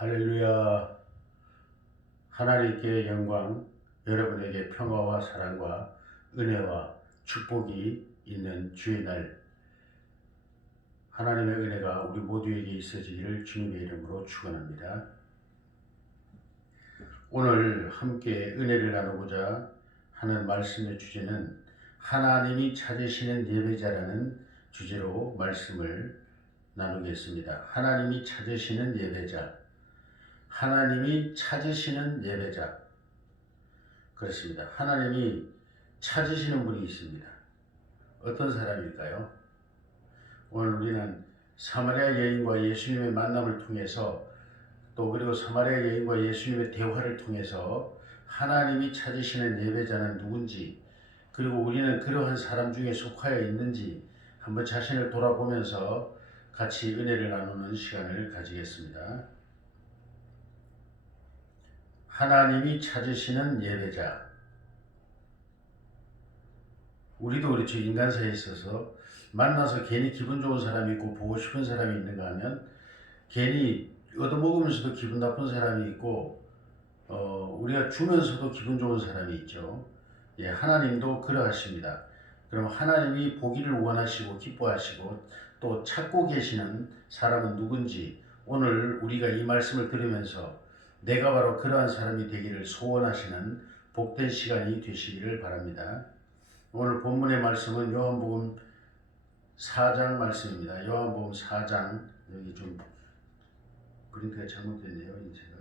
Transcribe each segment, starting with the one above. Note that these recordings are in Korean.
할렐루야. 하나님께 영광, 여러분에게 평화와 사랑과 은혜와 축복이 있는 주의 날, 하나님의 은혜가 우리 모두에게 있어지기를 주님의 이름으로 축원합니다. 오늘 함께 은혜를 나누고자 하는 말씀의 주제는 하나님이 찾으시는 예배자라는 주제로 말씀을 나누겠습니다. 하나님이 찾으시는 예배자, 하나님이 찾으시는 예배자. 그렇습니다. 하나님이 찾으시는 분이 있습니다. 어떤 사람일까요? 오늘 우리는 사마리아 여인과 예수님의 만남을 통해서, 또 그리고 사마리아 여인과 예수님의 대화를 통해서 하나님이 찾으시는 예배자는 누군지, 그리고 우리는 그러한 사람 중에 속하여 있는지 한번 자신을 돌아보면서 같이 은혜를 나누는 시간을 가지겠습니다. 하나님이 찾으시는 예배자. 우리도 그렇죠. 인간사에 있어서 만나서 괜히 기분 좋은 사람이 있고 보고 싶은 사람이 있는가 하면 괜히 얻어먹으면서도 기분 나쁜 사람이 있고 우리가 주면서도 기분 좋은 사람이 있죠. 예, 하나님도 그러하십니다. 그럼 하나님이 보기를 원하시고 기뻐하시고 또 찾고 계시는 사람은 누군지 오늘 우리가 이 말씀을 들으면서 내가 바로 그러한 사람이 되기를 소원하시는 복된 시간이 되시기를 바랍니다. 오늘 본문의 말씀은 요한복음 4장 말씀입니다. 요한복음 4장, 여기 좀 프린트가 잘못됐네요. 제가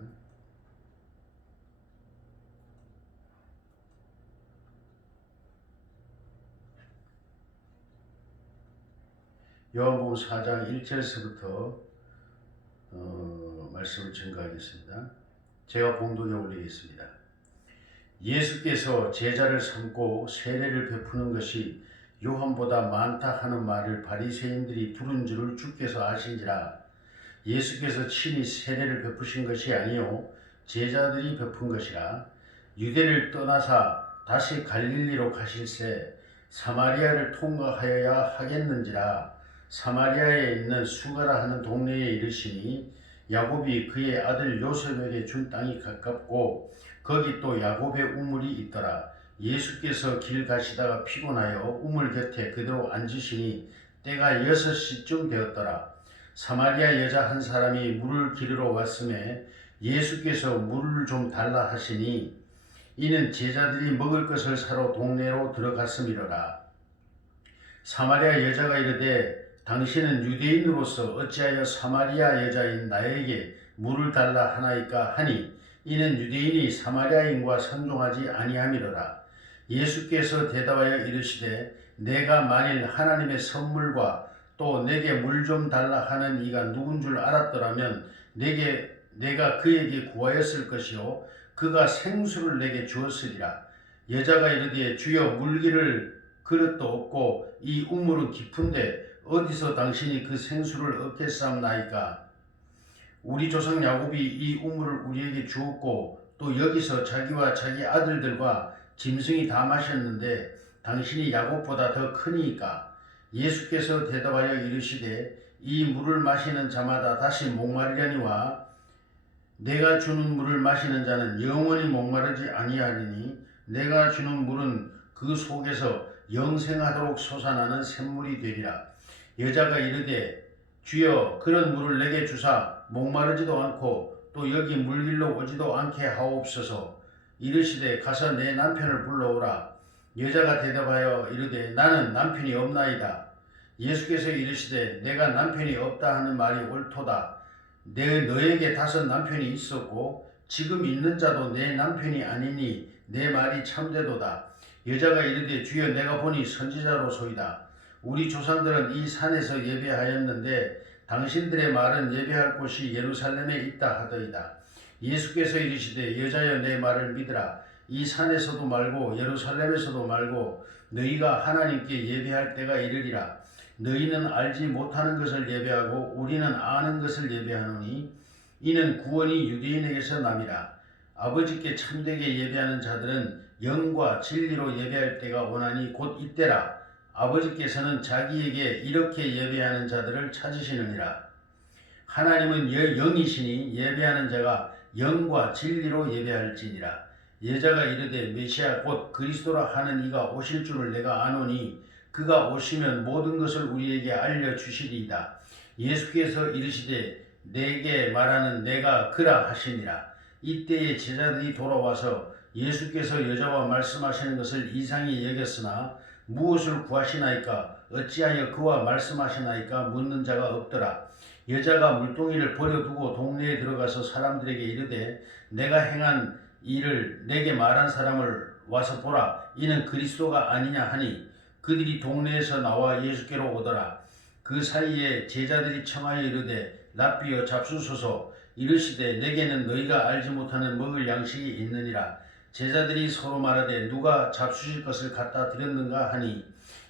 요한복음 4장 1절에서부터 말씀을 증거하겠습니다. 제가 봉독에 올리겠습니다. 예수께서 제자를 삼고 세례를 베푸는 것이 요한보다 많다 하는 말을 바리새인들이 들은 줄을 주께서 아신지라. 예수께서 친히 세례를 베푸신 것이 아니요 제자들이 베푼 것이라. 유대를 떠나사 다시 갈릴리로 가실새 사마리아를 통과하여야 하겠는지라. 사마리아에 있는 수가라 하는 동네에 이르시니 야곱이 그의 아들 요셉에게 준 땅이 가깝고 거기 또 야곱의 우물이 있더라. 예수께서 길 가시다가 피곤하여 우물 곁에 그대로 앉으시니 때가 6시쯤 되었더라. 사마리아 여자 한 사람이 물을 기르러 왔음에 예수께서 물을 좀 달라 하시니 이는 제자들이 먹을 것을 사러 동네로 들어갔음이로라. 사마리아 여자가 이르되 당신은 유대인으로서 어찌하여 사마리아 여자인 나에게 물을 달라 하나이까 하니 이는 유대인이 사마리아인과 상종하지 아니함이로라. 예수께서 대답하여 이르시되 내가 만일 하나님의 선물과 또 내게 물 좀 달라 하는 이가 누군 줄 알았더라면 내가 그에게 구하였을 것이요 그가 생수를 내게 주었으리라. 여자가 이르되 주여 물기를 그릇도 없고 이 우물은 깊은데 어디서 당신이 그 생수를 얻겠사옵나이까? 우리 조상 야곱이 이 우물을 우리에게 주었고 또 여기서 자기와 자기 아들들과 짐승이 다 마셨는데 당신이 야곱보다 더 크니까? 예수께서 대답하여 이르시되 이 물을 마시는 자마다 다시 목마르려니와 내가 주는 물을 마시는 자는 영원히 목마르지 아니하리니 내가 주는 물은 그 속에서 영생하도록 솟아나는 샘물이 되리라. 여자가 이르되 주여 그런 물을 내게 주사 목마르지도 않고 또 여기 물길로 오지도 않게 하옵소서. 이르시되 가서 내 남편을 불러오라. 여자가 대답하여 이르되 나는 남편이 없나이다. 예수께서 이르시되 내가 남편이 없다 하는 말이 옳도다. 너에게 5 남편이 있었고 지금 있는 자도 내 남편이 아니니 내 말이 참되도다. 여자가 이르되 주여 내가 보니 선지자로소이다. 우리 조상들은 이 산에서 예배하였는데 당신들의 말은 예배할 곳이 예루살렘에 있다 하더이다. 예수께서 이르시되 여자여 내 말을 믿으라. 이 산에서도 말고 예루살렘에서도 말고 너희가 하나님께 예배할 때가 이르리라. 너희는 알지 못하는 것을 예배하고 우리는 아는 것을 예배하노니 이는 구원이 유대인에게서 남이라. 아버지께 참되게 예배하는 자들은 영과 진리로 예배할 때가 오나니 곧 이때라. 아버지께서는 자기에게 이렇게 예배하는 자들을 찾으시느니라. 하나님은 영이시니 예배하는 자가 영과 진리로 예배할지니라. 여자가 이르되 메시아 곧 그리스도라 하는 이가 오실 줄을 내가 아노니 그가 오시면 모든 것을 우리에게 알려주시리이다. 예수께서 이르시되 내게 말하는 내가 그라 하시니라. 이때에 제자들이 돌아와서 예수께서 여자와 말씀하시는 것을 이상히 여겼으나 무엇을 구하시나이까 어찌하여 그와 말씀하시나이까 묻는 자가 없더라. 여자가 물동이를 버려두고 동네에 들어가서 사람들에게 이르되 내가 행한 일을 내게 말한 사람을 와서 보라. 이는 그리스도가 아니냐 하니 그들이 동네에서 나와 예수께로 오더라. 그 사이에 제자들이 청하여 이르되 랍비여 잡수소서. 이르시되 내게는 너희가 알지 못하는 먹을 양식이 있느니라. 제자들이 서로 말하되 누가 잡수실 것을 갖다 드렸는가 하니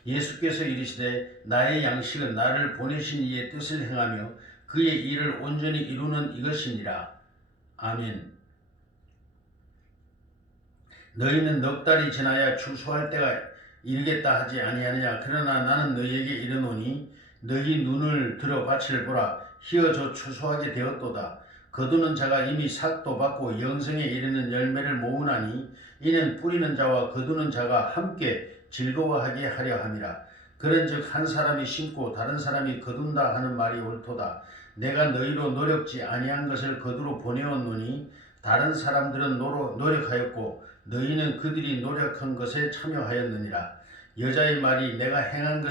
예수께서 이르시되 나의 양식은 나를 보내신 이의 뜻을 행하며 그의 일을 온전히 이루는 이것이니라. 아멘. 너희는 넉 달이 지나야 추수할 때가 이르겠다 하지 아니하느냐. 그러나 나는 너희에게 이르노니 너희 눈을 들어 밭을 보라. 희어져 추수하게 되었도다. 거두는 자가 이미 삭도 받고 영생에 이르는 열매를 모으나니 이는 뿌리는 자와 거두는 자가 함께 즐거워하게 하려 함이라. 그런즉 한 사람이 심고 다른 사람이 거둔다 하는 말이 옳도다. 내가 너희로 노력지 아니한 것을 거두러 보내었노니 다른 사람들은 노력하였고 너희는 그들이 노력한 것에 참여하였느니라. 여자의 말이 내가 행한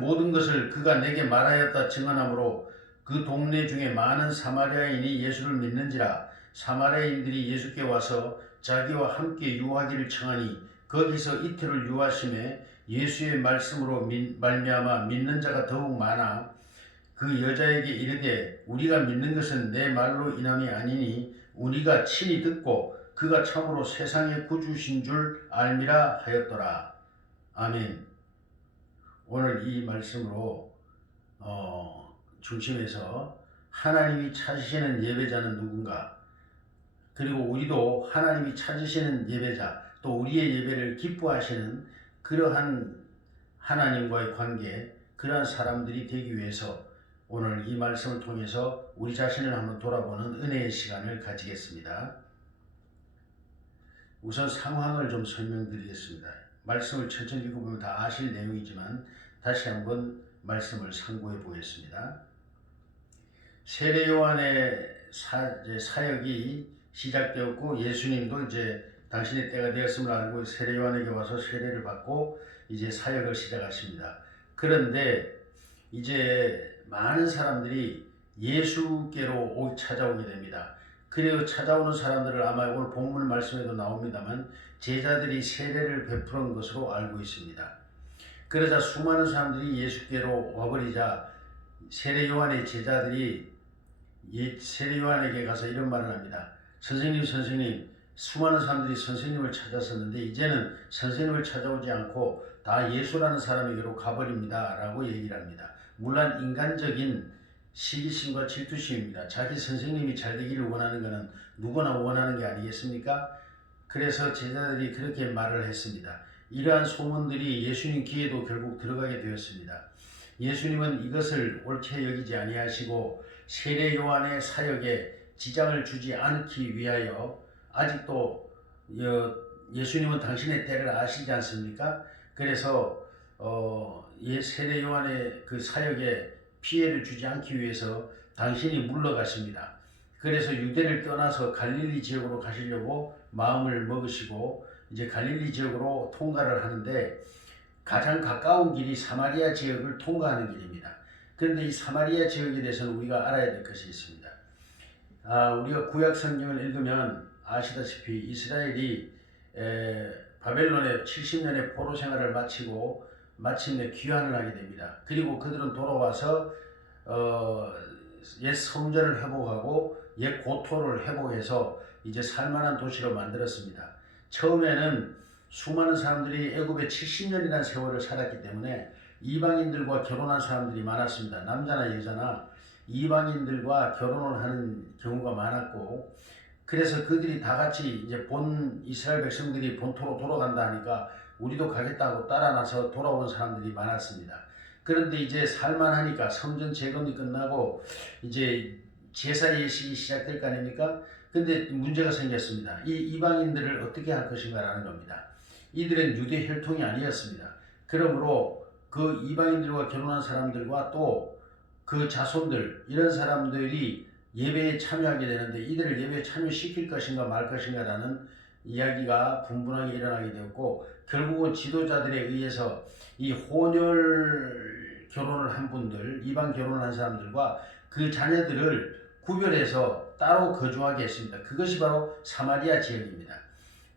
모든 것을 그가 내게 말하였다 증언하므로 그 동네 중에 많은 사마리아인이 예수를 믿는지라. 사마리아인들이 예수께 와서 자기와 함께 유하기를 청하니 거기서 이틀을 유하심에 예수의 말씀으로 말미암아 믿는 자가 더욱 많아 그 여자에게 이르되 우리가 믿는 것은 내 말로 인함이 아니니 우리가 친히 듣고 그가 참으로 세상의 구주신 줄 알미라 하였더라. 아멘. 오늘 이 말씀으로 중심에서 하나님이 찾으시는 예배자는 누군가, 그리고 우리도 하나님이 찾으시는 예배자, 또 우리의 예배를 기뻐하시는 그러한 하나님과의 관계, 그러한 사람들이 되기 위해서 오늘 이 말씀을 통해서 우리 자신을 한번 돌아보는 은혜의 시간을 가지겠습니다. 우선 상황을 좀 설명드리겠습니다. 말씀을 천천히 읽어보면 다 아실 내용이지만 다시 한번 말씀을 상고해 보겠습니다. 세례 요한의 사역이 시작되었고 예수님도 이제 당신의 때가 되었음을 알고 세례 요한에게 와서 세례를 받고 이제 사역을 시작하십니다. 그런데 이제 많은 사람들이 예수께로 찾아오게 됩니다. 그리고 찾아오는 사람들을 아마 오늘 본문 말씀에도 나옵니다만 제자들이 세례를 베푸는 것으로 알고 있습니다. 그러자 수많은 사람들이 예수께로 와버리자 세례 요한의 제자들이 세례 요한에게 가서 이런 말을 합니다. 선생님, 수많은 사람들이 선생님을 찾았었는데 이제는 선생님을 찾아오지 않고 다 예수라는 사람에게로 가버립니다 라고 얘기를 합니다. 물론 인간적인 시기심과 질투심입니다. 자기 선생님이 잘 되기를 원하는 것은 누구나 원하는 게 아니겠습니까? 그래서 제자들이 그렇게 말을 했습니다. 이러한 소문들이 예수님 귀에도 결국 들어가게 되었습니다. 예수님은 이것을 옳게 여기지 아니하시고 세례 요한의 사역에 지장을 주지 않기 위하여 아직도 예수님은 당신의 때를 아시지 않습니까? 그래서 세례 요한의 그 사역에 피해를 주지 않기 위해서 당신이 물러가십니다. 그래서 유대를 떠나서 갈릴리 지역으로 가시려고 마음을 먹으시고 이제 갈릴리 지역으로 통과를 하는데 가장 가까운 길이 사마리아 지역을 통과하는 길입니다. 그런데 이 사마리아 지역에 대해서는 우리가 알아야 될 것이 있습니다. 우리가 구약 성경을 읽으면 아시다시피 이스라엘이 바벨론의 70년의 포로 생활을 마치고 마침내 귀환을 하게 됩니다. 그리고 그들은 돌아와서 옛 성전을 회복하고 옛 고토를 회복해서 이제 살만한 도시로 만들었습니다. 처음에는 수많은 사람들이 애굽에 70년이라는 세월을 살았기 때문에 이방인들과 결혼한 사람들이 많았습니다. 남자나 여자나 이방인들과 결혼을 하는 경우가 많았고, 그래서 그들이 다 같이 이제 이스라엘 백성들이 본토로 돌아간다 하니까 우리도 가겠다고 따라 나서 돌아오는 사람들이 많았습니다. 그런데 이제 살만하니까 성전 재건이 끝나고 이제 제사 예식이 시작될 거 아닙니까? 근데 문제가 생겼습니다. 이 이방인들을 어떻게 할 것인가라는 겁니다. 이들은 유대 혈통이 아니었습니다. 그러므로 그 이방인들과 결혼한 사람들과 또 그 자손들 이런 사람들이 예배에 참여하게 되는데 이들을 예배에 참여시킬 것인가 말 것인가라는 이야기가 분분하게 일어나게 되었고 결국은 지도자들에 의해서 이 혼혈 결혼을 한 분들, 이방 결혼을 한 사람들과 그 자녀들을 구별해서 따로 거주하게 했습니다. 그것이 바로 사마리아 지역입니다.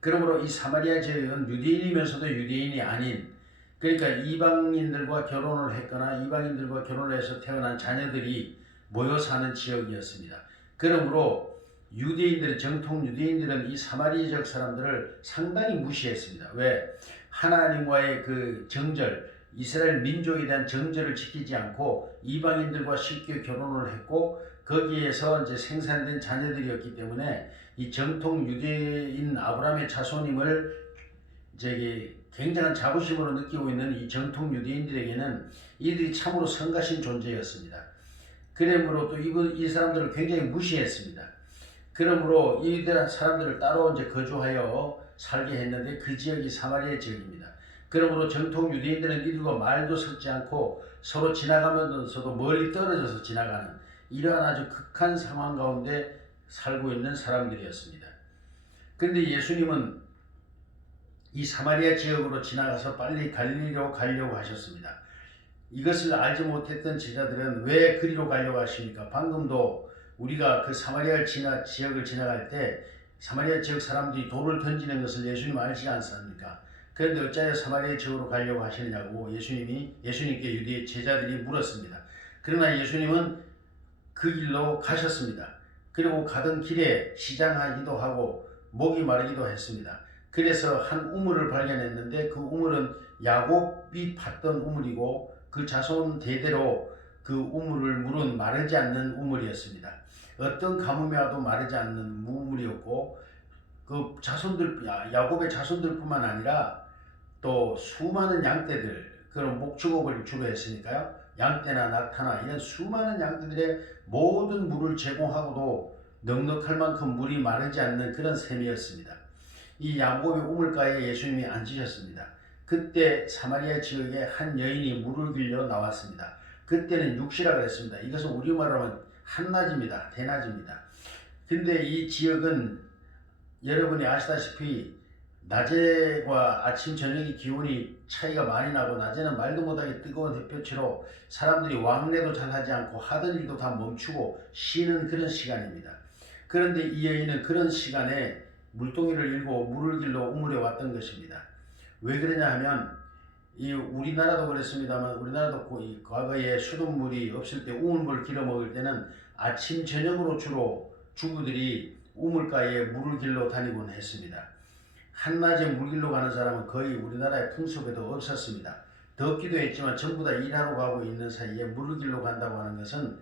그러므로 이 사마리아 지역은 유대인이면서도 유대인이 아닌, 그러니까 이방인들과 결혼을 했거나 이방인들과 결혼을 해서 태어난 자녀들이 모여 사는 지역이었습니다. 그러므로 유대인들, 정통 유대인들은 이 사마리아 지역 사람들을 상당히 무시했습니다. 왜? 하나님과의 그 정절, 이스라엘 민족에 대한 정절을 지키지 않고 이방인들과 쉽게 결혼을 했고 거기에서 이제 생산된 자녀들이었기 때문에 이 정통 유대인 아브라함의 자손임을 굉장한 자부심으로 느끼고 있는 이 정통 유대인들에게는 이들이 참으로 성가신 존재였습니다. 그러므로 또 이 사람들을 굉장히 무시했습니다. 그러므로 이들 사람들을 따로 이제 거주하여 살게 했는데 그 지역이 사마리아 지역입니다. 그러므로 정통 유대인들은 이들과 말도 섞지 않고 서로 지나가면서도 멀리 떨어져서 지나가는 이러한 아주 극한 상황 가운데 살고 있는 사람들이었습니다. 그런데 예수님은 이 사마리아 지역으로 지나가서 빨리 갈릴리로 가려고 하셨습니다. 이것을 알지 못했던 제자들은 왜 그리로 가려고 하십니까? 방금도 우리가 그 사마리아 지역을 지나갈 때 사마리아 지역 사람들이 돌을 던지는 것을 예수님 알지 않습니까? 그런데 어찌하여 사마리아 지역으로 가려고 하시느냐고 예수님께 유대 제자들이 물었습니다. 그러나 예수님은 그 길로 가셨습니다. 그리고 가던 길에 시장하기도 하고 목이 마르기도 했습니다. 그래서 한 우물을 발견했는데 그 우물은 야곱이 팠던 우물이고 그 자손 대대로 그 우물을 물은 마르지 않는 우물이었습니다. 어떤 가뭄이 와도 마르지 않는 우물이었고 그 야곱의 자손들뿐만 아니라 또 수많은 양떼들, 그런 목축업을 주로 했으니까요. 양떼나 낙타나 이런 수많은 양떼들의 모든 물을 제공하고도 넉넉할 만큼 물이 마르지 않는 그런 셈이었습니다. 이 야곱의 우물가에 예수님이 앉으셨습니다. 그때 사마리아 지역에 한 여인이 물을 길러 나왔습니다. 그때는 육시라 그랬습니다. 이것은 우리말로 하면 한낮입니다. 대낮입니다. 근데 이 지역은 여러분이 아시다시피 낮에와 아침 저녁의 기온이 차이가 많이 나고 낮에는 말도 못하게 뜨거운 햇볕으로 사람들이 왕래도 잘 하지 않고 하던 일도 다 멈추고 쉬는 그런 시간입니다. 그런데 이 여인은 그런 시간에 물동이를 일고 물을 길러 우물에 왔던 것입니다. 왜 그러냐 하면 이 우리나라도 그랬습니다만 우리나라도 과거에 수돗물이 없을 때 우물물을 길어 먹을 때는 아침 저녁으로 주로 주부들이 우물가에 물을 길러 다니곤 했습니다. 한낮에 물 길러 가는 사람은 거의 우리나라의 풍습에도 없었습니다. 덥기도 했지만 전부 다 일하러 가고 있는 사이에 물을 길러 간다고 하는 것은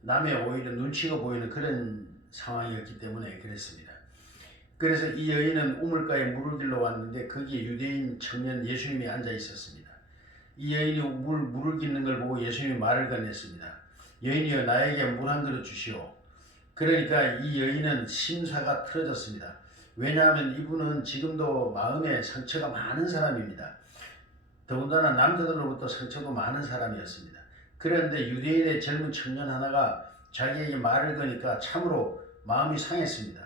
남의 오히려 눈치가 보이는 그런 상황이었기 때문에 그랬습니다. 그래서 이 여인은 우물가에 물을 길러 왔는데 거기에 유대인 청년 예수님이 앉아 있었습니다. 이 여인이 물을 깃는 걸 보고 예수님이 말을 건넸습니다. 여인이여 나에게 물 한 그릇 주시오. 그러니까 이 여인은 심사가 틀어졌습니다. 왜냐하면 이분은 지금도 마음에 상처가 많은 사람입니다. 더군다나 남자들로부터 상처도 많은 사람이었습니다. 그런데 유대인의 젊은 청년 하나가 자기에게 말을 거니까 참으로 마음이 상했습니다.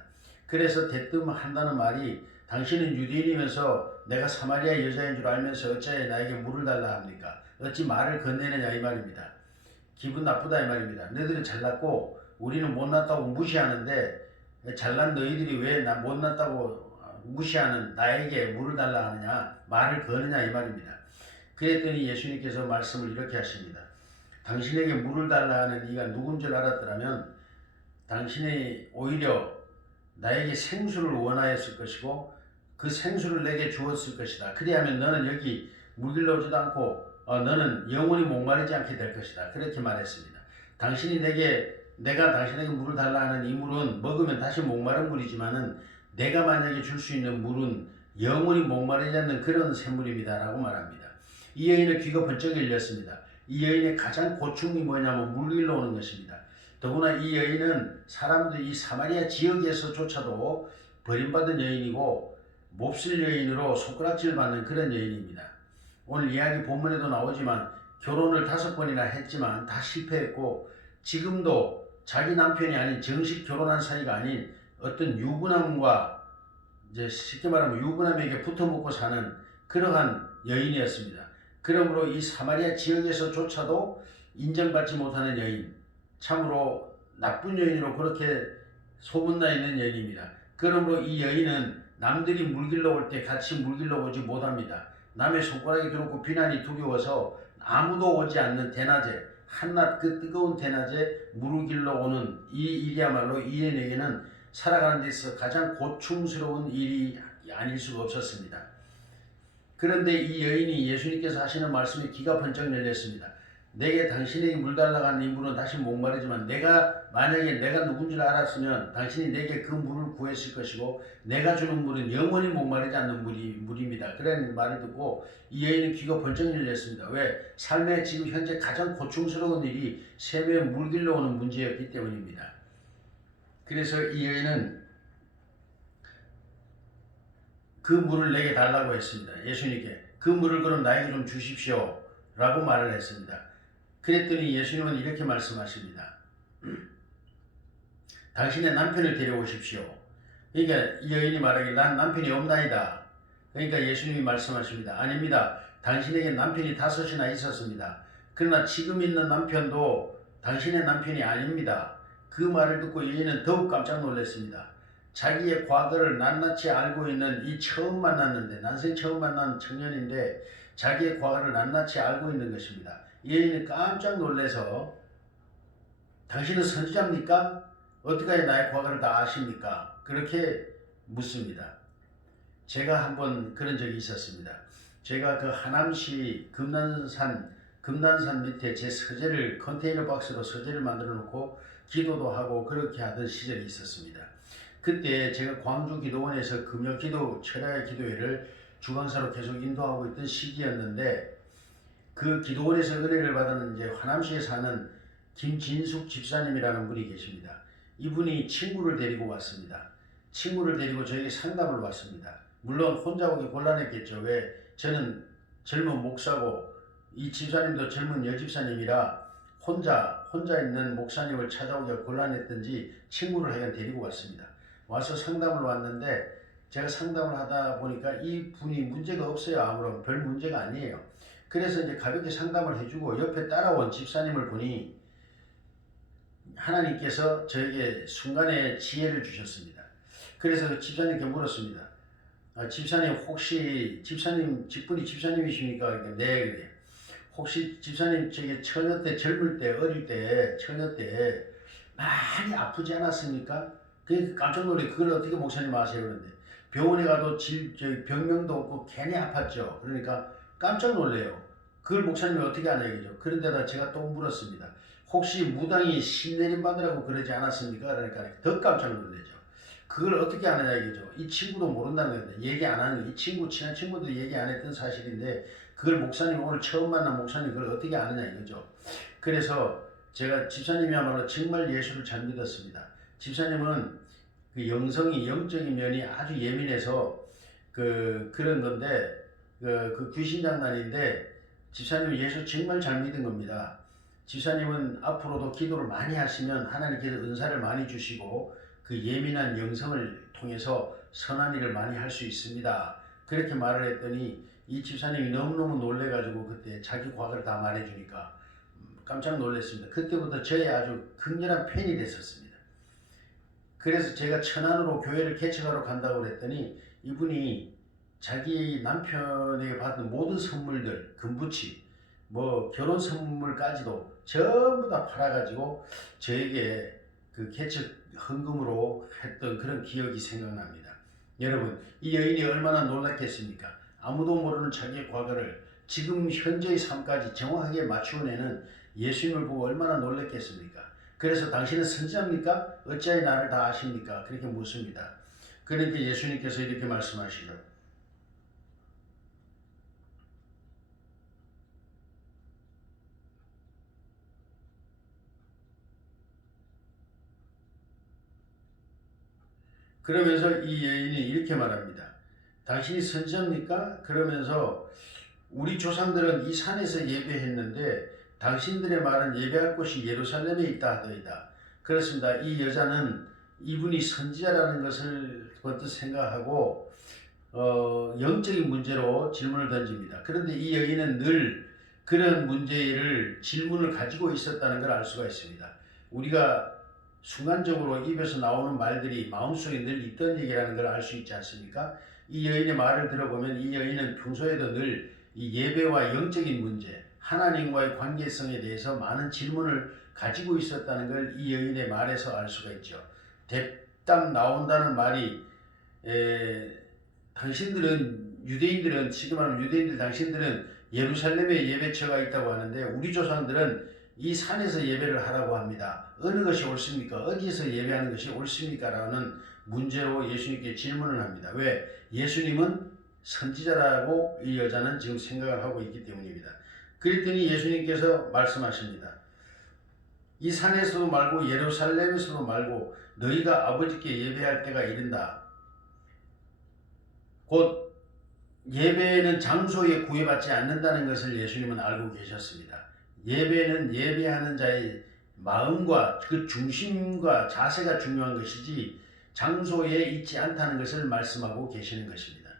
그래서 대뜸 한다는 말이 당신은 유대인이면서 내가 사마리아 여자인 줄 알면서 어찌하여 나에게 물을 달라 합니까? 어찌 말을 건네느냐 이 말입니다. 기분 나쁘다 이 말입니다. 너희들은 잘났고 우리는 못났다고 무시하는데 잘난 너희들이 왜 나 못났다고 무시하는 나에게 물을 달라 하느냐, 말을 거느냐 이 말입니다. 그랬더니 예수님께서 말씀을 이렇게 하십니다. 당신에게 물을 달라 하는 이가 누군 줄 알았더라면 당신이 오히려 나에게 생수를 원하였을 것이고 그 생수를 내게 주었을 것이다. 그리하면 너는 여기 물 길러 오지도 않고 너는 영원히 목마르지 않게 될 것이다. 그렇게 말했습니다. 내가 당신에게 물을 달라 하는 이 물은 먹으면 다시 목마른 물이지만은 내가 만약에 줄 수 있는 물은 영원히 목마르지 않는 그런 샘물입니다. 라고 말합니다. 이 여인의 귀가 번쩍 열렸습니다. 이 여인의 가장 고충이 뭐냐면 물길로 오는 것입니다. 더구나 이 여인은 사람들이 이 사마리아 지역에서조차도 버림받은 여인이고 몹쓸 여인으로 손가락질 받는 그런 여인입니다. 오늘 이야기 본문에도 나오지만 결혼을 5번이나 했지만 다 실패했고 지금도 자기 남편이 아닌 정식 결혼한 사이가 아닌 어떤 유부남과 이제 쉽게 말하면 유부남에게 붙어먹고 사는 그러한 여인이었습니다. 그러므로 이 사마리아 지역에서조차도 인정받지 못하는 여인, 참으로 나쁜 여인으로 그렇게 소문나 있는 여인입니다. 그러므로 이 여인은 남들이 물길로 올 때 같이 물길로 오지 못합니다. 남의 손가락이 더럽고 비난이 두려워서 아무도 오지 않는 대낮에 한낮 그 뜨거운 대낮에 물길로 오는 이 일이야말로 이 여인에게는 살아가는 데 있어서 가장 고충스러운 일이 아닐 수가 없었습니다. 그런데 이 여인이 예수님께서 하시는 말씀에 귀가 번쩍 열렸습니다. 내게 당신에게 물 달라고 하는 인물은 다시 목마르지만 만약에 내가 누군지 알았으면 당신이 내게 그 물을 구했을 것이고 내가 주는 물은 영원히 목마르지 않는 물입니다. 그런 말을 듣고 이 여인은 귀가 번쩍 열렸습니다. 왜? 삶에 지금 현재 가장 고충스러운 일이 세매의 물길로 오는 문제였기 때문입니다. 그래서 이 여인은 그 물을 내게 달라고 했습니다. 예수님께 그 물을 그럼 나에게 좀 주십시오 라고 말을 했습니다. 그랬더니 예수님은 이렇게 말씀하십니다. 당신의 남편을 데려오십시오. 그러니까 이 여인이 말하기를 난 남편이 없나이다. 그러니까 예수님이 말씀하십니다. 아닙니다. 당신에게 남편이 5이나 있었습니다. 그러나 지금 있는 남편도 당신의 남편이 아닙니다. 그 말을 듣고 여인은 더욱 깜짝 놀랐습니다. 자기의 과거를 낱낱이 알고 있는 이 처음 만났는데 난생 처음 만난 청년인데 자기의 과거를 낱낱이 알고 있는 것입니다. 여인은 깜짝 놀라서 당신은 선지자입니까? 어떻게 나의 과거를 다 아십니까? 그렇게 묻습니다. 제가 한번 그런 적이 있었습니다. 제가 그 하남시 금난산 밑에 제 서재를 컨테이너 박스로 서재를 만들어 놓고 기도도 하고 그렇게 하던 시절이 있었습니다. 그때 제가 광주 기도원에서 금요 기도 철야의 기도회를 주강사로 계속 인도하고 있던 시기였는데 그 기도원에서 은혜를 받은 이제 화남시에 사는 김진숙 집사님이라는 분이 계십니다. 이분이 친구를 데리고 왔습니다. 친구를 데리고 저에게 상담을 왔습니다. 물론 혼자 오기 곤란했겠죠. 왜? 저는 젊은 목사고 이 집사님도 젊은 여집사님이라 혼자 있는 목사님을 찾아오기가 곤란했던지 친구를 하여간 데리고 왔습니다. 와서 상담을 왔는데 제가 상담을 하다 보니까 이 분이 문제가 없어요. 아무런 별 문제가 아니에요. 그래서 이제 가볍게 상담을 해주고 옆에 따라온 집사님을 보니 하나님께서 저에게 순간에 지혜를 주셨습니다. 그래서 집사님께 물었습니다. 집사님 혹시 집사님 직분이 집사님이십니까? 네 그래. 혹시 집사님 처녀 때 젊을 때 어릴 때 처녀 때 많이 아프지 않았습니까? 그러니까 깜짝 놀래. 그걸 어떻게 목사님 아세요? 그런데 병원에 가도 병명도 없고 괜히 아팠죠. 그러니까 깜짝 놀래요. 그걸 목사님이 어떻게 아냐 이거죠. 그런데다 제가 또 물었습니다. 혹시 무당이 신내림 받으라고 그러지 않았습니까? 그러니까 더 깜짝 놀래죠. 그걸 어떻게 아느냐 이거죠. 이 친구도 모른다는 건데 얘기 안 하는 이 친구 친한 친구들이 얘기 안 했던 사실인데 그걸 목사님 오늘 처음 만난 목사님 그걸 어떻게 아느냐 이거죠. 그래서 제가 집사님이야말로 정말 예수를 잘 믿었습니다. 집사님은 그 영적인 면이 아주 예민해서 그런 건데 그 귀신 장난인데 집사님은 예수 정말 잘 믿은 겁니다. 집사님은 앞으로도 기도를 많이 하시면 하나님께서 은사를 많이 주시고 그 예민한 영성을 통해서 선한 일을 많이 할 수 있습니다. 그렇게 말을 했더니 이 집사님이 너무너무 놀래가지고 그때 자기 과거를 다 말해주니까 깜짝 놀랐습니다. 그때부터 저의 아주 극렬한 팬이 됐었습니다. 그래서 제가 천안으로 교회를 개척하러 간다고 그랬더니 이분이 자기 남편에게 받은 모든 선물들, 금부치, 뭐 결혼 선물까지도 전부 다 팔아가지고 저에게 그 개척 헌금으로 했던 그런 기억이 생각납니다. 여러분, 이 여인이 얼마나 놀랐겠습니까? 아무도 모르는 자기의 과거를 지금 현재의 삶까지 정확하게 맞추어내는 예수님을 보고 얼마나 놀랐겠습니까? 그래서 당신은 선지자입니까? 어찌하여 나를 다 아십니까? 그렇게 묻습니다. 그러니까 예수님께서 이렇게 말씀하시죠. 그러면서 이 여인이 이렇게 말합니다. 당신이 선지자입니까? 그러면서 우리 조상들은 이 산에서 예배했는데 당신들의 말은 예배할 곳이 예루살렘에 있다 하더이다. 그렇습니다. 이 여자는 이분이 선지자라는 것을 먼저 생각하고 영적인 문제로 질문을 던집니다. 그런데 이 여인은 늘 그런 문제를 질문을 가지고 있었다는 걸 알 수가 있습니다. 우리가 순간적으로 입에서 나오는 말들이 마음속에 늘 있던 얘기라는 걸 알 수 있지 않습니까? 이 여인의 말을 들어보면 이 여인은 평소에도 늘 이 예배와 영적인 문제, 하나님과의 관계성에 대해서 많은 질문을 가지고 있었다는 걸 이 여인의 말에서 알 수가 있죠. 대답 나온다는 말이 당신들은 유대인들은 지금 하는 유대인들 당신들은 예루살렘에 예배처가 있다고 하는데 우리 조상들은 이 산에서 예배를 하라고 합니다. 어느 것이 옳습니까? 어디서 예배하는 것이 옳습니까? 라는 문제로 예수님께 질문을 합니다. 왜? 예수님은 선지자라고 이 여자는 지금 생각을 하고 있기 때문입니다. 그랬더니 예수님께서 말씀하십니다. 이 산에서도 말고 예루살렘에서도 말고 너희가 아버지께 예배할 때가 이른다. 곧 예배는 장소에 구애받지 않는다는 것을 예수님은 알고 계셨습니다. 예배는 예배하는 자의 마음과 그 중심과 자세가 중요한 것이지 장소에 있지 않다는 것을 말씀하고 계시는 것입니다.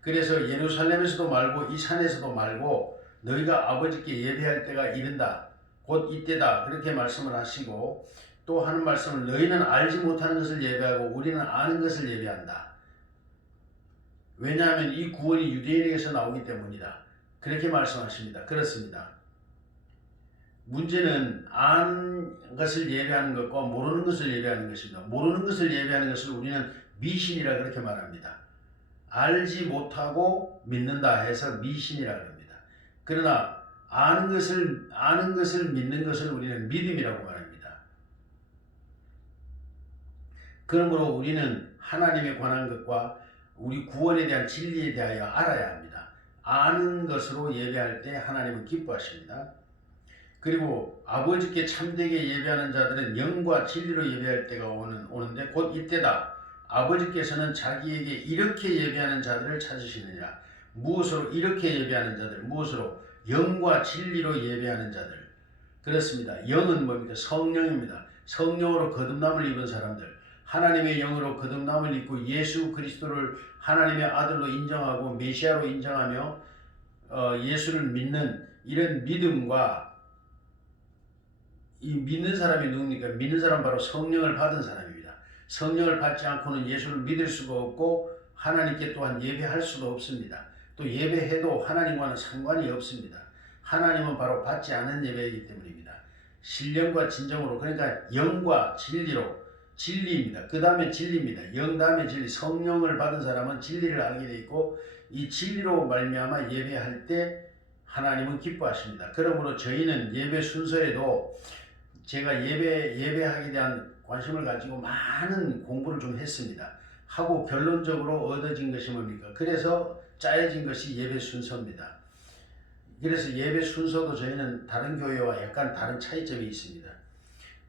그래서 예루살렘에서도 말고 이 산에서도 말고 너희가 아버지께 예배할 때가 이른다. 곧 이때다. 그렇게 말씀을 하시고 또 하는 말씀을 너희는 알지 못하는 것을 예배하고 우리는 아는 것을 예배한다. 왜냐하면 이 구원이 유대인에게서 나오기 때문이다. 그렇게 말씀하십니다. 그렇습니다. 문제는 아는 것을 예배하는 것과 모르는 것을 예배하는 것입니다. 모르는 것을 예배하는 것을 우리는 미신이라 그렇게 말합니다. 알지 못하고 믿는다 해서 미신이라 합니다. 그러나 아는 것을 믿는 것을 우리는 믿음이라고 말합니다. 그러므로 우리는 하나님에 관한 것과 우리 구원에 대한 진리에 대하여 알아야 합니다. 아는 것으로 예배할 때 하나님은 기뻐하십니다. 그리고 아버지께 참되게 예배하는 자들은 영과 진리로 예배할 때가 오는데 곧 이때다. 아버지께서는 자기에게 이렇게 예배하는 자들을 찾으시느니라. 무엇으로? 이렇게 예배하는 자들. 무엇으로? 영과 진리로 예배하는 자들. 그렇습니다. 영은 뭡니까? 성령입니다. 성령으로 거듭남을 입은 사람들. 하나님의 영으로 거듭남을 입고 예수 그리스도를 하나님의 아들로 인정하고 메시아로 인정하며 예수를 믿는 이런 믿음과 이 믿는 사람이 누굽니까? 믿는 사람 바로 성령을 받은 사람입니다. 성령을 받지 않고는 예수를 믿을 수가 없고 하나님께 또한 예배할 수도 없습니다. 또 예배해도 하나님과는 상관이 없습니다. 하나님은 바로 받지 않은 예배이기 때문입니다. 신령과 진정으로, 그러니까 영과 진리로, 진리입니다. 그 다음에 진리입니다. 영 다음에 진리. 성령을 받은 사람은 진리를 알게 돼 있고 이 진리로 말미암아 예배할 때 하나님은 기뻐하십니다. 그러므로 저희는 예배 순서에도 제가 예배하기에 대한 관심을 가지고 많은 공부를 좀 했습니다. 하고 결론적으로 얻어진 것이 뭡니까? 그래서 짜여진 것이 예배 순서입니다. 그래서 예배 순서도 저희는 다른 교회와 약간 다른 차이점이 있습니다.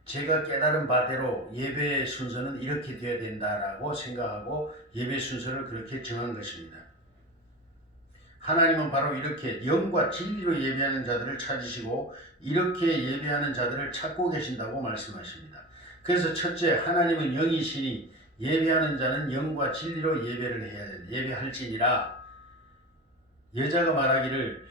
제가 깨달은 바대로 예배 순서는 이렇게 되어야 된다라고 생각하고 예배 순서를 그렇게 정한 것입니다. 하나님은 바로 이렇게 영과 진리로 예배하는 자들을 찾으시고 이렇게 예배하는 자들을 찾고 계신다고 말씀하십니다. 그래서 첫째, 하나님은 영이시니 예배하는 자는 영과 진리로 예배를 해야 된다. 예배할지니라. 여자가 말하기를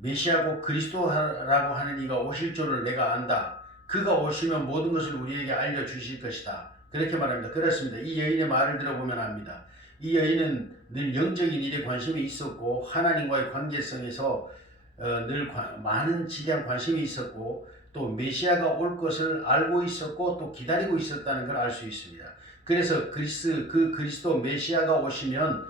메시아고 그리스도라고 하는 이가 오실 줄을 내가 안다. 그가 오시면 모든 것을 우리에게 알려주실 것이다. 그렇게 말합니다. 그렇습니다. 이 여인의 말을 들어보면 압니다. 이 여인은 늘 영적인 일에 관심이 있었고 하나님과의 관계성에서 늘 많은 지대한 관심이 있었고 또 메시아가 올 것을 알고 있었고 또 기다리고 있었다는 걸 알 수 있습니다. 그래서 그리스도 메시아가 오시면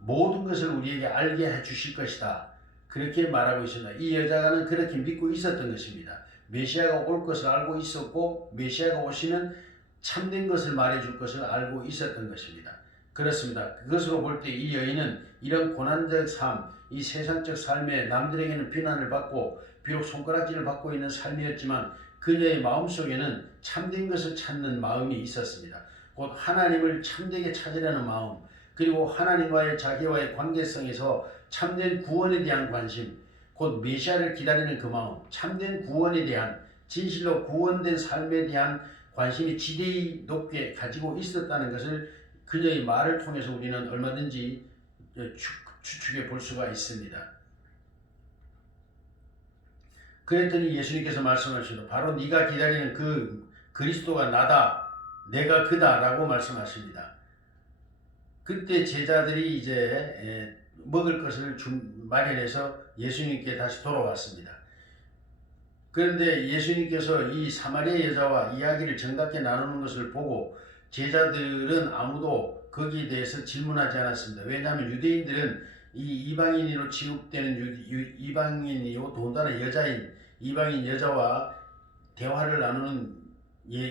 모든 것을 우리에게 알게 해주실 것이다. 그렇게 말하고 있습니다. 이 여자는 그렇게 믿고 있었던 것입니다. 메시아가 올 것을 알고 있었고 메시아가 오시면 참된 것을 말해줄 것을 알고 있었던 것입니다. 그렇습니다. 그것으로 볼 때 이 여인은 이런 고난적 삶, 이 세상적 삶에 남들에게는 비난을 받고 비록 손가락질을 받고 있는 삶이었지만 그녀의 마음속에는 참된 것을 찾는 마음이 있었습니다. 곧 하나님을 참되게 찾으려는 마음, 그리고 하나님과의 자기와의 관계성에서 참된 구원에 대한 관심, 곧 메시아를 기다리는 그 마음, 참된 구원에 대한 진실로 구원된 삶에 대한 관심이 지대히 높게 가지고 있었다는 것을 그녀의 말을 통해서 우리는 얼마든지 추측해 볼 수가 있습니다. 그랬더니 예수님께서 말씀하시죠. 바로 네가 기다리는 그 그리스도가 나다. 내가 그다 라고 말씀하십니다. 그때 제자들이 이제 먹을 것을 마련해서 예수님께 다시 돌아왔습니다. 그런데 예수님께서 이 사마리아 여자와 이야기를 정답게 나누는 것을 보고 제자들은 아무도 거기에 대해서 질문하지 않았습니다. 왜냐하면 유대인들은 이 이방인으로 취급되는 이방인이요 더군다나 여자인 이방인 여자와 대화를 나누는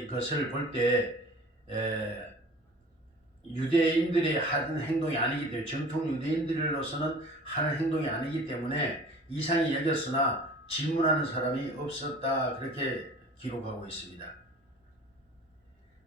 것을 볼 때 유대인들이 하는 행동이 아니기 때문에 정통 유대인들로서는 하는 행동이 아니기 때문에 이상히 여겼으나 질문하는 사람이 없었다 그렇게 기록하고 있습니다.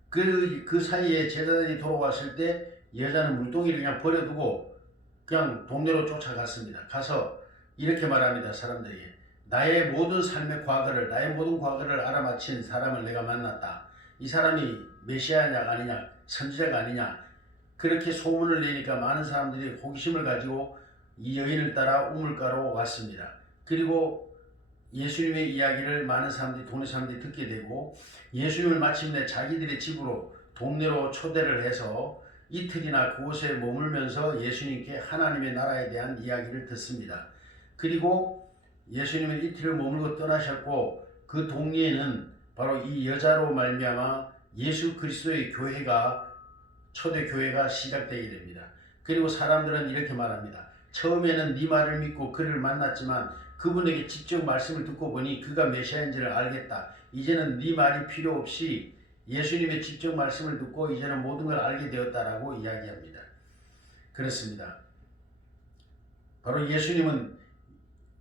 그 사이에 제자들이 돌아왔을 때 여자는 물동이를 그냥 버려두고 그냥 동네로 쫓아갔습니다. 가서 이렇게 말합니다. 사람들에게 나의 모든 삶의 과거를 나의 모든 과거를 알아맞힌 사람을 내가 만났다. 이 사람이 메시아냐 아니냐 선지자가 아니냐 그렇게 소문을 내니까 많은 사람들이 호기심을 가지고 이 여인을 따라 우물가로 왔습니다. 그리고 예수님의 이야기를 많은 사람들이 동네 사람들이 듣게 되고 예수님을 마침내 자기들의 집으로 동네로 초대를 해서 이틀이나 그곳에 머물면서 예수님께 하나님의 나라에 대한 이야기를 듣습니다. 그리고 예수님은 이틀을 머물고 떠나셨고 그 동네에는 바로 이 여자로 말미암아 예수 그리스도의 교회가 초대 교회가 시작되게 됩니다. 그리고 사람들은 이렇게 말합니다. 처음에는 네 말을 믿고 그를 만났지만 그분에게 직접 말씀을 듣고 보니 그가 메시아인지를 알겠다. 이제는 네 말이 필요 없이 예수님의 직접 말씀을 듣고 이제는 모든 걸 알게 되었다라고 이야기합니다. 그렇습니다. 바로 예수님은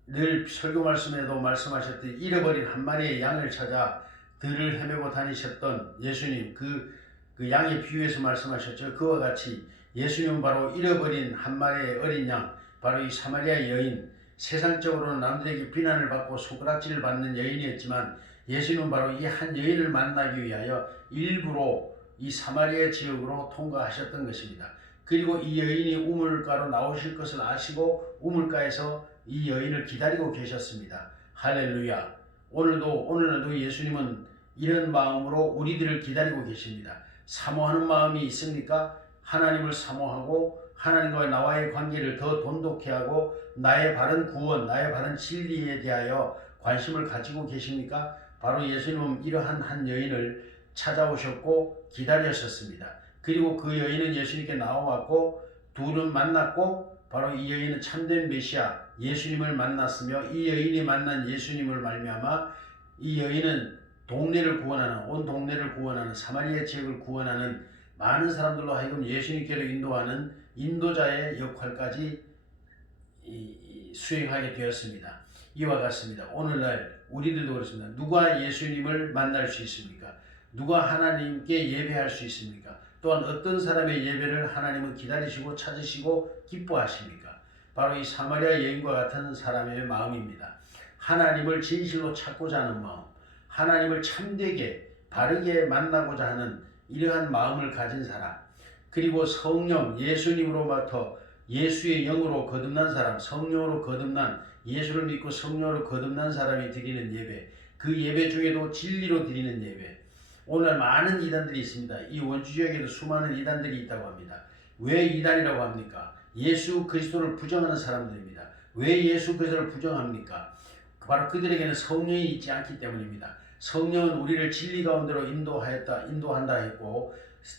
늘 설교 말씀에도 말씀하셨듯이 잃어버린 한 마리의 양을 찾아 들을 헤매고 다니셨던 예수님 그 양의 비유에서 말씀하셨죠. 그와 같이 예수님은 바로 잃어버린 한 마리의 어린 양 바로 이 사마리아 여인 세상적으로는 남들에게 비난을 받고 손가락질을 받는 여인이었지만 예수님은 바로 이 한 여인을 만나기 위하여 일부러 이 사마리아 지역으로 통과하셨던 것입니다. 그리고 이 여인이 우물가로 나오실 것을 아시고 우물가에서 이 여인을 기다리고 계셨습니다. 할렐루야. 오늘날도 예수님은 이런 마음으로 우리들을 기다리고 계십니다. 사모하는 마음이 있습니까? 하나님을 사모하고 하나님과 나와의 관계를 더 돈독히 하고 나의 바른 구원, 나의 바른 진리에 대하여 관심을 가지고 계십니까? 바로 예수님은 이러한 한 여인을 찾아오셨고 기다리셨습니다. 그리고 그 여인은 예수님께 나와왔고 둘은 만났고 바로 이 여인은 참된 메시아 예수님을 만났으며 이 여인이 만난 예수님을 말미암아 이 여인은 동네를 구원하는 온 동네를 구원하는 사마리아 지역을 구원하는 많은 사람들로 하여금 예수님께로 인도하는 인도자의 역할까지 수행하게 되었습니다. 이와 같습니다. 오늘날 우리들도 그렇습니다. 누가 예수님을 만날 수 있습니까? 누가 하나님께 예배할 수 있습니까? 또한 어떤 사람의 예배를 하나님은 기다리시고 찾으시고 기뻐하십니까? 바로 이 사마리아 여인과 같은 사람의 마음입니다. 하나님을 진실로 찾고자 하는 마음, 하나님을 참되게 바르게 만나고자 하는 이러한 마음을 가진 사람, 그리고 성령 예수님으로부터 예수의 영으로 거듭난 사람, 성령으로 거듭난 예수를 믿고 성령으로 거듭난 사람이 드리는 예배, 그 예배 중에도 진리로 드리는 예배. 오늘 많은 이단들이 있습니다. 이 원주 지역에도 수많은 이단들이 있다고 합니다. 왜 이단이라고 합니까? 예수 그리스도를 부정하는 사람들입니다. 왜 예수 그리스도를 부정합니까? 바로 그들에게는 성령이 있지 않기 때문입니다. 성령은 우리를 진리 가운데로 인도한다 했고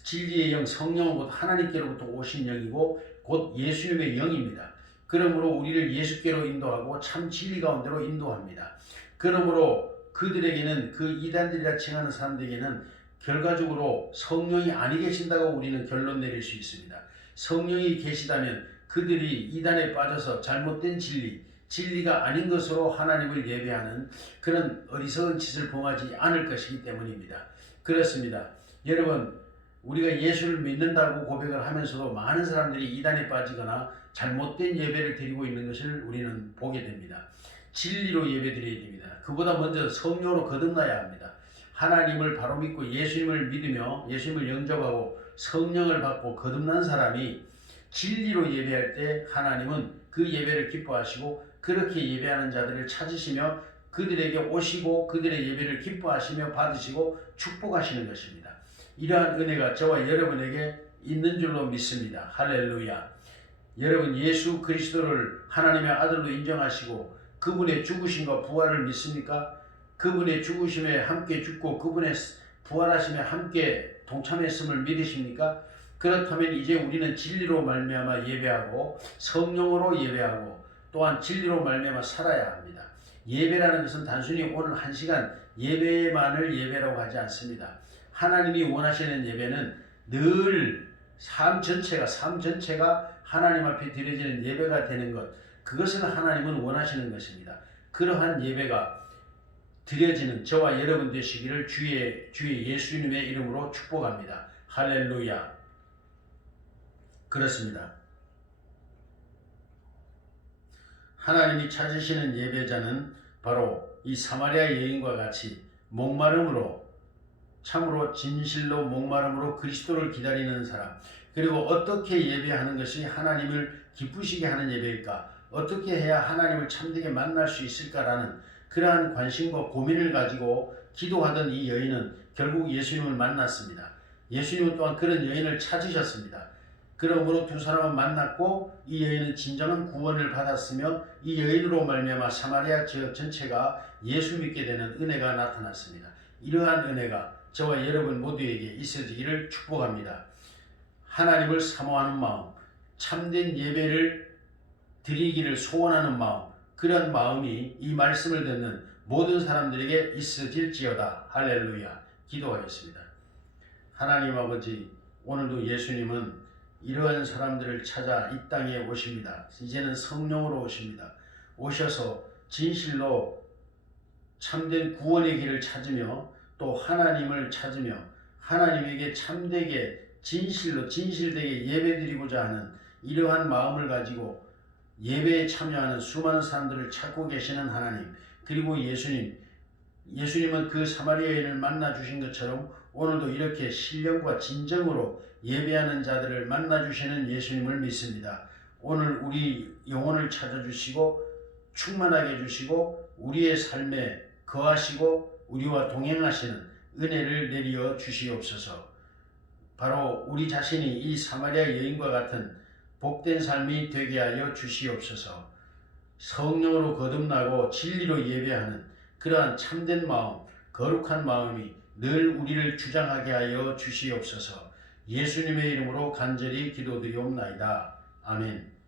진리의 영 성령은 곧 하나님께로부터 오신 영이고 곧 예수님의 영입니다. 그러므로 우리를 예수께로 인도하고 참 진리 가운데로 인도합니다. 그러므로 그들에게는 그 이단들이라 칭하는 사람들에게는 결과적으로 성령이 아니 계신다고 우리는 결론 내릴 수 있습니다. 성령이 계시다면 그들이 이단에 빠져서 잘못된 진리가 아닌 것으로 하나님을 예배하는 그런 어리석은 짓을 범하지 않을 것이기 때문입니다. 그렇습니다. 여러분 우리가 예수를 믿는다고 고백을 하면서도 많은 사람들이 이단에 빠지거나 잘못된 예배를 드리고 있는 것을 우리는 보게 됩니다. 진리로 예배 드려야 됩니다. 그보다 먼저 성령으로 거듭나야 합니다. 하나님을 바로 믿고 예수님을 믿으며 예수님을 영접하고 성령을 받고 거듭난 사람이 진리로 예배할 때 하나님은 그 예배를 기뻐하시고 그렇게 예배하는 자들을 찾으시며 그들에게 오시고 그들의 예배를 기뻐하시며 받으시고 축복하시는 것입니다. 이러한 은혜가 저와 여러분에게 있는 줄로 믿습니다. 할렐루야. 여러분 예수 그리스도를 하나님의 아들로 인정하시고 그분의 죽으심과 부활을 믿습니까? 그분의 죽으심에 함께 죽고 그분의 부활하심에 함께 동참했음을 믿으십니까? 그렇다면 이제 우리는 진리로 말미암아 예배하고 성령으로 예배하고 또한 진리로 말미암아 살아야 합니다. 예배라는 것은 단순히 오늘 한 시간 예배만을 예배라고 하지 않습니다. 하나님이 원하시는 예배는 늘 삶 전체가 하나님 앞에 드려지는 예배가 되는 것, 그것을 하나님은 원하시는 것입니다. 그러한 예배가 드려지는 저와 여러분 되시기를 주의 예수님의 이름으로 축복합니다. 할렐루야. 그렇습니다. 하나님이 찾으시는 예배자는 바로 이 사마리아 여인과 같이 목마름으로 참으로 진실로 목마름으로 그리스도를 기다리는 사람, 그리고 어떻게 예배하는 것이 하나님을 기쁘시게 하는 예배일까? 어떻게 해야 하나님을 참되게 만날 수 있을까라는 그러한 관심과 고민을 가지고 기도하던 이 여인은 결국 예수님을 만났습니다. 예수님은 또한 그런 여인을 찾으셨습니다. 그러므로 두 사람은 만났고 이 여인은 진정한 구원을 받았으며 이 여인으로 말미암아 사마리아 지역 전체가 예수 믿게 되는 은혜가 나타났습니다. 이러한 은혜가 저와 여러분 모두에게 있어지기를 축복합니다. 하나님을 사모하는 마음, 참된 예배를 드리기를 소원하는 마음, 그런 마음이 이 말씀을 듣는 모든 사람들에게 있어질지어다. 할렐루야. 기도하겠습니다. 하나님 아버지, 오늘도 예수님은 이러한 사람들을 찾아 이 땅에 오십니다. 이제는 성령으로 오십니다. 오셔서 진실로 참된 구원의 길을 찾으며 또 하나님을 찾으며 하나님에게 참되게 진실되게 예배드리고자 하는 이러한 마음을 가지고 예배에 참여하는 수많은 사람들을 찾고 계시는 하나님, 그리고 예수님은 그 사마리아 여인을 만나 주신 것처럼 오늘도 이렇게 신령과 진정으로 예배하는 자들을 만나 주시는 예수님을 믿습니다. 오늘 우리 영혼을 찾아주시고 충만하게 해주시고 우리의 삶에 거하시고 우리와 동행하시는 은혜를 내려 주시옵소서. 바로 우리 자신이 이 사마리아 여인과 같은 복된 삶이 되게 하여 주시옵소서. 성령으로 거듭나고 진리로 예배하는 그러한 참된 마음, 거룩한 마음이 늘 우리를 주장하게 하여 주시옵소서. 예수님의 이름으로 간절히 기도드리옵나이다. 아멘.